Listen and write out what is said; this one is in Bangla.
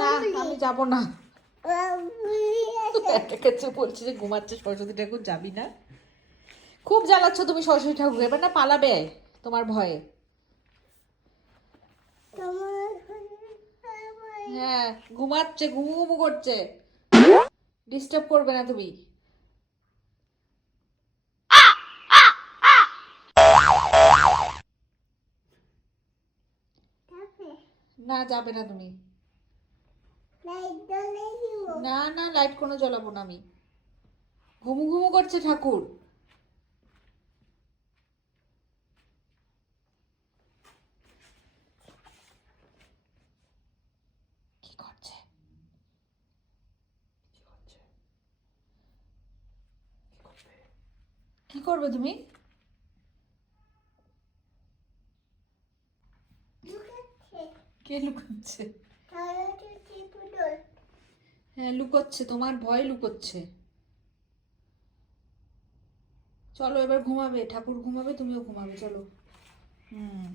না আমি যাব না। কাছে বলছি যে ঘুমাচ্ছে সরস্বতী ঠাকুর, যাবি না? খুব জ্বালাচ্ছ তুমি সরস্বতী ঠাকুর, এবার না পালাবে তোমার ভয়ে। হ্যাঁ ঘুমাচ্ছে, ঘুমু করছে, ডিস্টার্ব করবে না তুমি। না যাবে না তুমি। না না লাইট কোনো জ্বলাবো না আমি। ঘুমু ঘুমু করছে ঠাকুর। কি করছে? কি করবে তুমি? কে লুকাচ্ছে? হ্যাঁ লুকোচ্ছে, তোমার ভয় লুকোচ্ছে। চলো এবার ঘুমাবে, ঠাকুর ঘুমাবে, তুমিও ঘুমাবে, চলো। হুম।